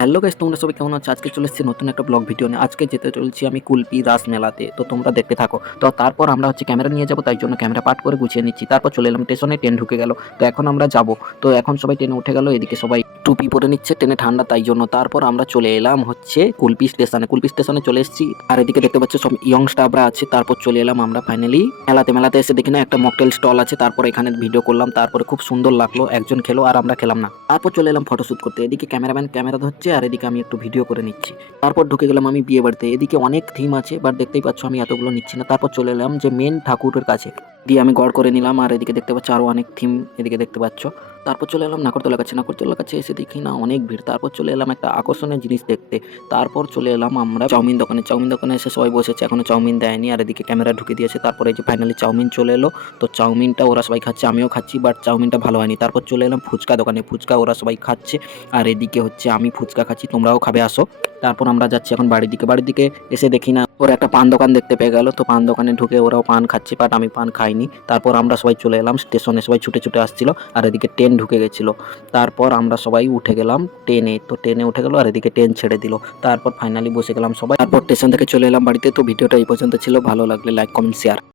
Hello guys, তোমরা সবাই কেমন আছো? আজকে চলে এসেছি নতুন একটা ব্লগ ভিডিও নিয়ে। আজকে যেতে চলছি আমি কুলপি রাস মেলাতে। তো তোমরা দেখতে থাকো। তো তারপর আমরা হচ্ছে ক্যামেরা নিয়ে যাব, তাই জন্য ক্যামেরা পাট করে গুছিয়ে নিচ্ছি। তারপর চলে এলাম, স্টেশনে ট্রেন ঢুকে গেল। তো এখন আমরা যাব। তো এখন সবাই ট্রেনে উঠে গেল, এদিকে সবাই টুপি পরে নিচ্ছে, ট্রেনে ঠান্ডা, তাই জন্য। তারপর আমরা চলে এলাম হচ্ছে কুলপি স্টেশনে। কুলপি স্টেশনে চলে এসেছি। আর এদিকে দেখতে পাচ্ছ সব ইয়ং স্টাফরা আছে। তারপর চলে এলাম আমরা ফাইনালি মেলাতে। মেলাতে এসে দেখি না, একটা মকটেল স্টল আছে। তারপর এখানে ভিডিও করলাম। তারপরে খুব সুন্দর লাগল, একজন খেলো আর আমরা খেলাম না। তারপর চলে এলাম ফটোশ্যুট করতে। এদিকে ক্যামেরাম্যান ক্যামেরা ধরছে। আর এদিকে আমি একটু ভিডিও করে নিচ্ছি। তারপর ঢুকে গেলাম আমি বিয়ে বাড়িতে। এদিকে অনেক থিম আছে বাট দেখতেই পাচ্ছ আমি এতগুলো নিচ্ছি না। তারপর চলে এলাম যে মেন ঠাকুরের কাছে। দিয়ে আমি গড় করে নিলাম, আর এদিকে দেখতে পাচ্ছ আরও অনেক থিম এদিকে দেখতে পাচ্ছ। তারপর চলে এলাম নাকরতলা কাছে নাকরতলা কাছে এসে দেখি না, অনেক ভিড়। তারপর চলে এলাম একটা আকর্ষণীয় জিনিস দেখতে। তারপর চলে এলাম আমরা চাউমিন দোকানে। চাউমিন দোকানে এসে সবাই বসেছে, এখনও চাউমিন দেয়নি, আর এদিকে ক্যামেরা ঢুকে দিয়েছে। তারপরে এই যে ফাইনালি চাউমিন চলে এলো। তো চাউমিনটা ওরা সবাই খাচ্ছে, আমিও খাচ্ছি বাট চাউমিনটা ভালো হয়নি। তারপর চলে এলাম ফুচকা দোকানে। ফুচকা ওরা সবাই খাচ্ছে, আর এদিকে হচ্ছে আমি ফুচকা খাচ্ছি, তোমরাও খাবে, আসো। তারপর আমরা যাচ্ছি এখন বাড়ির দিকে। বাড়ির দিকে এসে দেখি না, ওরা একটা পান দোকান দেখতে পেয়ে গেল। তো পান দোকানে ঢুকে ওরাও পান খাচ্ছে বাট আমি পান খাইনি তারপর আমরা সবাই চলে এলাম স্টেশনে, সবাই ছুটে ছুটে আসছিল আর এদিকে ট্রেন ঢুকে গেছিল। তারপর আমরা সবাই উঠে গেলাম ট্রেনে, তো ট্রেনে উঠে গেলো আর এদিকে ট্রেন ছেড়ে দিল। তারপর ফাইনালি বসে গেলাম সবাই। তারপর স্টেশন থেকে চলে এলাম বাড়িতে। তো ভিডিওটা এই পর্যন্ত ছিল। ভালো লাগলে লাইক কমেন্ট শেয়ার